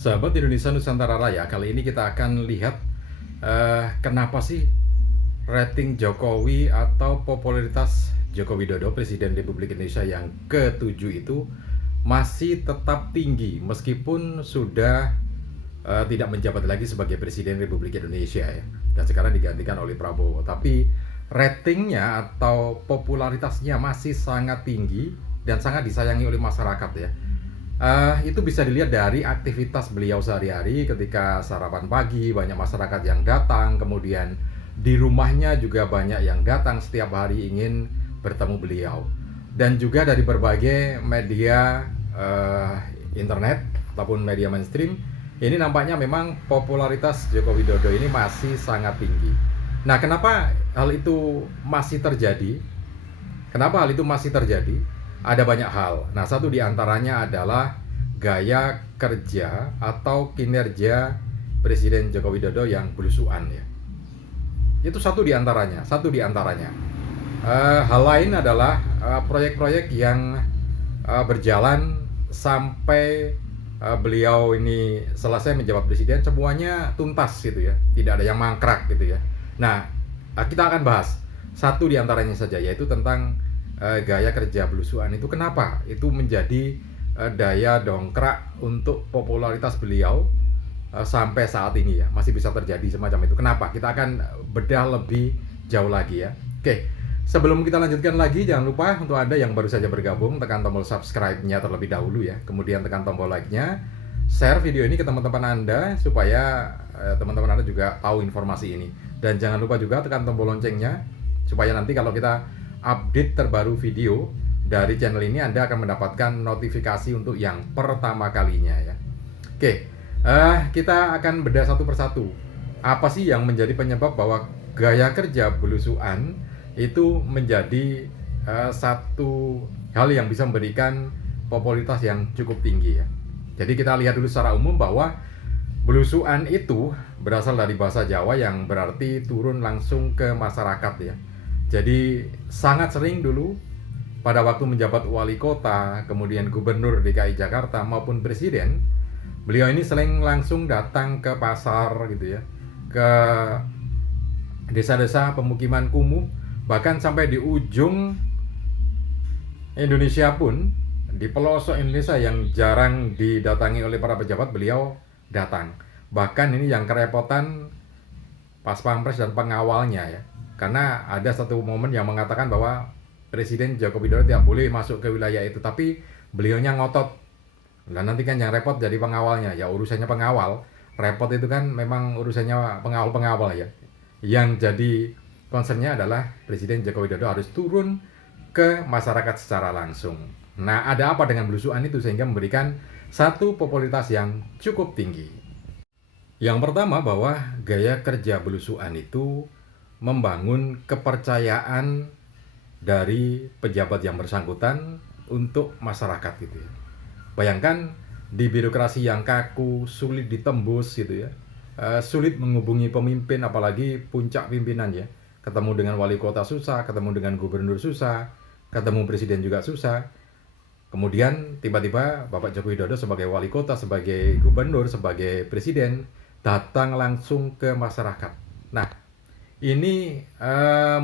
Sahabat Indonesia Nusantara Raya, kali ini kita akan lihat kenapa sih rating Jokowi atau popularitas Joko Widodo, Presiden Republik Indonesia yang ke-7 itu masih tetap tinggi meskipun sudah tidak menjabat lagi sebagai Presiden Republik Indonesia ya. Dan sekarang digantikan oleh Prabowo. Tapi ratingnya atau popularitasnya masih sangat tinggi dan sangat disayangi oleh masyarakat ya. Itu bisa dilihat dari aktivitas beliau sehari-hari ketika sarapan pagi, banyak masyarakat yang datang, kemudian di rumahnya juga banyak yang datang setiap hari ingin bertemu beliau. Dan juga dari berbagai media internet ataupun media mainstream, ini nampaknya memang popularitas Joko Widodo ini masih sangat tinggi. Nah, kenapa hal itu masih terjadi? Kenapa hal itu masih terjadi? Ada banyak hal. Nah, satu di antaranya adalah gaya kerja atau kinerja Presiden Joko Widodo yang belusuan ya. Itu satu di antaranya. Hal lain adalah proyek-proyek yang berjalan sampai beliau ini selesai menjabat presiden, semuanya tuntas gitu ya. Tidak ada yang mangkrak gitu ya. Nah, kita akan bahas satu di antaranya saja, yaitu tentang gaya kerja belusuan itu. Kenapa itu menjadi daya dongkrak untuk popularitas beliau sampai saat ini ya, masih bisa terjadi semacam itu. Kenapa? Kita akan bedah lebih jauh lagi ya. Oke, sebelum kita lanjutkan lagi, jangan lupa untuk Anda yang baru saja bergabung, tekan tombol subscribe-nya terlebih dahulu ya, kemudian tekan tombol like-nya, share video ini ke teman-teman Anda supaya teman-teman Anda juga tahu informasi ini. Dan jangan lupa juga tekan tombol loncengnya supaya nanti kalau kita update terbaru video dari channel ini, Anda akan mendapatkan notifikasi untuk yang pertama kalinya ya. Oke, kita akan bedah satu persatu. Apa sih yang menjadi penyebab bahwa gaya kerja belusuan itu menjadi satu hal yang bisa memberikan popularitas yang cukup tinggi ya. Jadi kita lihat dulu secara umum bahwa belusuan itu berasal dari bahasa Jawa yang berarti turun langsung ke masyarakat ya. Jadi sangat sering dulu pada waktu menjabat wali kota, kemudian gubernur DKI Jakarta maupun presiden, beliau ini sering langsung datang ke pasar gitu ya, ke desa-desa pemukiman kumuh, bahkan sampai di ujung Indonesia pun, di pelosok Indonesia yang jarang didatangi oleh para pejabat, beliau datang. Bahkan ini yang kerepotan pas pampres dan pengawalnya ya. Karena ada satu momen yang mengatakan bahwa Presiden Joko Widodo tidak boleh masuk ke wilayah itu, tapi beliaunya ngotot. Dan nanti kan yang repot jadi pengawalnya. Ya urusannya pengawal, repot itu kan memang urusannya pengawal-pengawal ya. Yang jadi concernnya adalah Presiden Joko Widodo harus turun ke masyarakat secara langsung. Nah, ada apa dengan belusuan itu sehingga memberikan satu popularitas yang cukup tinggi? Yang pertama, bahwa gaya kerja belusuan itu membangun kepercayaan dari pejabat yang bersangkutan untuk masyarakat gitu ya. Bayangkan di birokrasi yang kaku, sulit ditembus gitu ya, sulit menghubungi pemimpin, apalagi puncak pimpinan ya. Ketemu dengan wali kota susah, ketemu dengan gubernur susah, ketemu presiden juga susah. Kemudian tiba-tiba Bapak Joko Widodo sebagai wali kota, sebagai gubernur, sebagai presiden datang langsung ke masyarakat. Nah, ini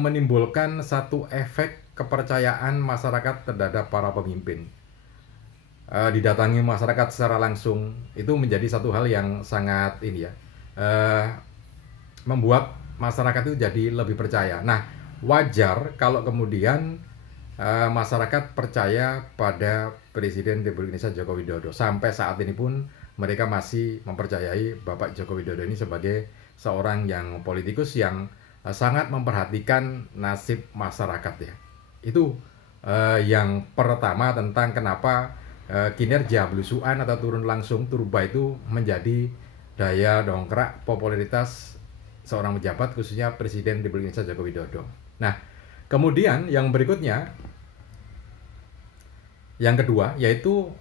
menimbulkan satu efek kepercayaan masyarakat terhadap para pemimpin. Didatangi masyarakat secara langsung itu menjadi satu hal yang sangat ini ya, membuat masyarakat itu jadi lebih percaya. Nah, wajar kalau kemudian masyarakat percaya pada Presiden Republik Indonesia Joko Widodo. Sampai saat ini pun mereka masih mempercayai Bapak Joko Widodo ini sebagai seorang yang politikus yang sangat memperhatikan nasib masyarakat ya. Itu yang pertama tentang kenapa kinerja belusuan atau turun langsung turba itu menjadi daya dongkrak popularitas seorang pejabat, khususnya Presiden Republik Indonesia Joko Widodo. Nah, kemudian yang berikutnya, yang kedua, yaitu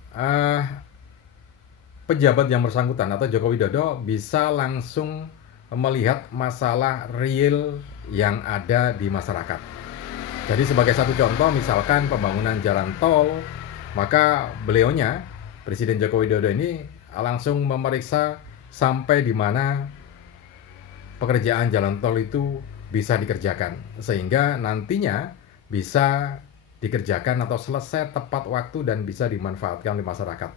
pejabat yang bersangkutan atau Joko Widodo bisa langsung melihat masalah real yang ada di masyarakat. Jadi sebagai satu contoh, misalkan pembangunan jalan tol, maka beliaunya, Presiden Joko Widodo ini langsung memeriksa sampai di mana pekerjaan jalan tol itu bisa dikerjakan, sehingga nantinya bisa dikerjakan atau selesai tepat waktu dan bisa dimanfaatkan oleh masyarakat.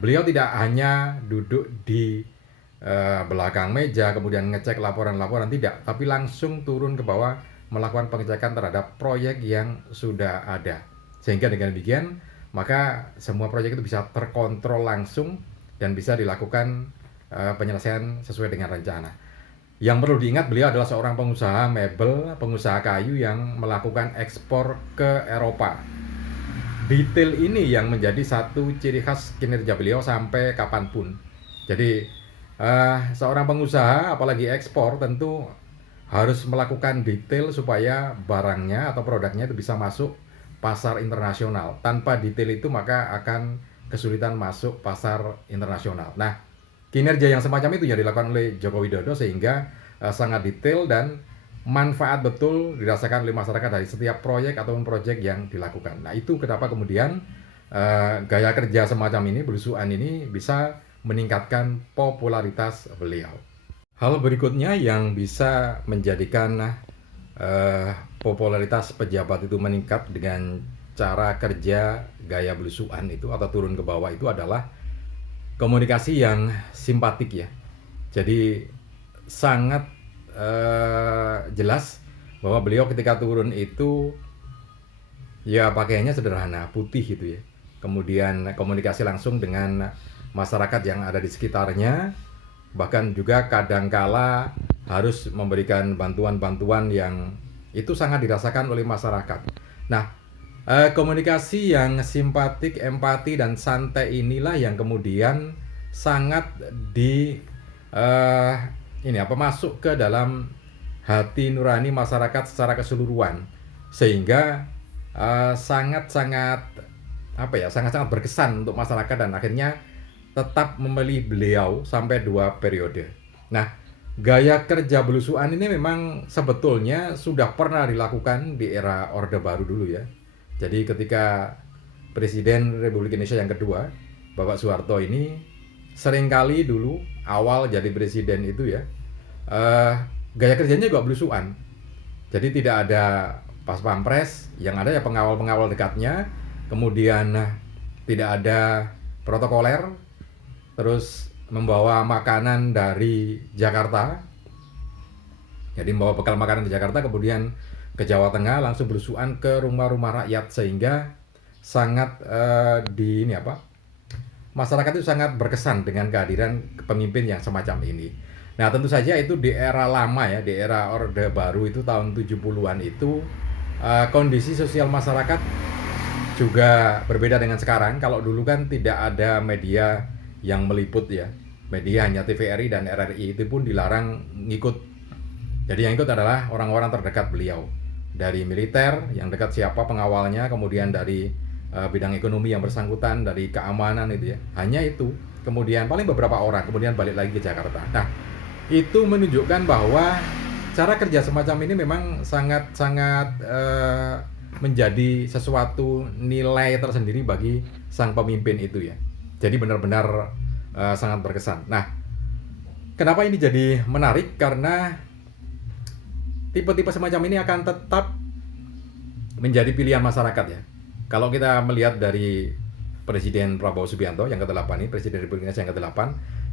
Beliau tidak hanya duduk di belakang meja kemudian ngecek laporan-laporan, tidak, tapi langsung turun ke bawah melakukan pengecekan terhadap proyek yang sudah ada, sehingga dengan demikian maka semua proyek itu bisa terkontrol langsung dan bisa dilakukan penyelesaian sesuai dengan rencana. Yang perlu diingat, beliau adalah seorang pengusaha mebel, pengusaha kayu yang melakukan ekspor ke Eropa. Detail ini yang menjadi satu ciri khas kinerja beliau sampai kapanpun. Jadi seorang pengusaha apalagi ekspor tentu harus melakukan detail supaya barangnya atau produknya itu bisa masuk pasar internasional. Tanpa detail itu maka akan kesulitan masuk pasar internasional. Nah, kinerja yang semacam itu yang dilakukan oleh Joko Widodo sehingga sangat detail dan manfaat betul dirasakan oleh masyarakat dari setiap proyek ataupun proyek yang dilakukan. Nah, itu kenapa kemudian gaya kerja semacam ini, belusuan ini bisa meningkatkan popularitas beliau. Hal berikutnya yang bisa menjadikan popularitas pejabat itu meningkat dengan cara kerja gaya belusuan itu atau turun ke bawah itu adalah komunikasi yang simpatik ya. Jadi sangat jelas bahwa beliau ketika turun itu ya pakaiannya sederhana, putih gitu ya. Kemudian komunikasi langsung dengan masyarakat yang ada di sekitarnya, bahkan juga kadangkala harus memberikan bantuan-bantuan yang itu sangat dirasakan oleh masyarakat. Nah, komunikasi yang simpatik, empati, dan santai inilah yang kemudian sangat masuk ke dalam hati nurani masyarakat secara keseluruhan, sehingga sangat-sangat berkesan untuk masyarakat dan akhirnya tetap memilih beliau sampai 2 periode. Nah, gaya kerja belusuan ini memang sebetulnya sudah pernah dilakukan di era Orde Baru dulu ya. Jadi ketika Presiden Republik Indonesia yang kedua, Bapak Soeharto ini seringkali dulu awal jadi presiden itu ya, gaya kerjanya juga belusuan. Jadi tidak ada pas pampres, yang ada ya pengawal-pengawal dekatnya, kemudian tidak ada protokoler, terus membawa makanan dari Jakarta. Jadi membawa bekal makanan di Jakarta, kemudian ke Jawa Tengah langsung belusuan ke rumah-rumah rakyat, sehingga sangat masyarakat itu sangat berkesan dengan kehadiran pemimpin yang semacam ini. Nah, tentu saja itu di era lama ya, di era Orde Baru itu tahun 70-an itu kondisi sosial masyarakat juga berbeda dengan sekarang. Kalau dulu kan tidak ada media yang meliput ya, media hanya TVRI dan RRI, itu pun dilarang ngikut. Jadi yang ikut adalah orang-orang terdekat beliau, dari militer yang dekat siapa pengawalnya, kemudian dari bidang ekonomi yang bersangkutan, dari keamanan itu ya, hanya itu. Kemudian paling beberapa orang, kemudian balik lagi ke Jakarta. Nah, itu menunjukkan bahwa cara kerja semacam ini memang sangat-sangat menjadi sesuatu nilai tersendiri bagi sang pemimpin itu ya. Jadi benar-benar sangat berkesan. Nah, kenapa ini jadi menarik? Karena tipe-tipe semacam ini akan tetap menjadi pilihan masyarakat ya. Kalau kita melihat dari Presiden Prabowo Subianto yang ke-8 ini, Presiden Republik Indonesia yang ke-8,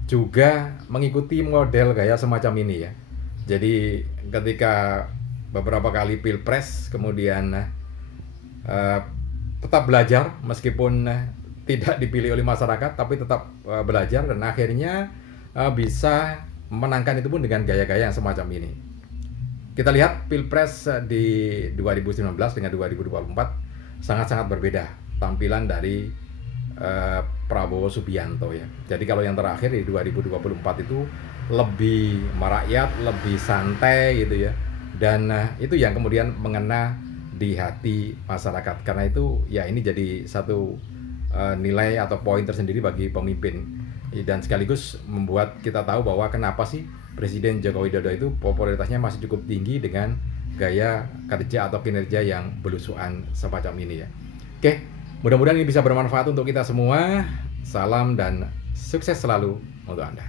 juga mengikuti model gaya semacam ini ya. Jadi ketika beberapa kali pilpres, kemudian tetap belajar meskipun tidak dipilih oleh masyarakat, tapi tetap belajar dan akhirnya bisa memenangkan itu pun dengan gaya-gaya yang semacam ini. Kita lihat pilpres di 2019 dengan 2024 sangat-sangat berbeda tampilan dari Prabowo Subianto ya. Jadi kalau yang terakhir di 2024 itu lebih merakyat, lebih santai gitu ya. Dan itu yang kemudian mengena di hati masyarakat. Karena itu ya ini jadi satu nilai atau poin tersendiri bagi pemimpin, dan sekaligus membuat kita tahu bahwa kenapa sih Presiden Joko Widodo itu popularitasnya masih cukup tinggi dengan gaya kerja atau kinerja yang belusuan semacam ini ya. Oke, mudah-mudahan ini bisa bermanfaat untuk kita semua. Salam dan Sukses selalu untuk Anda.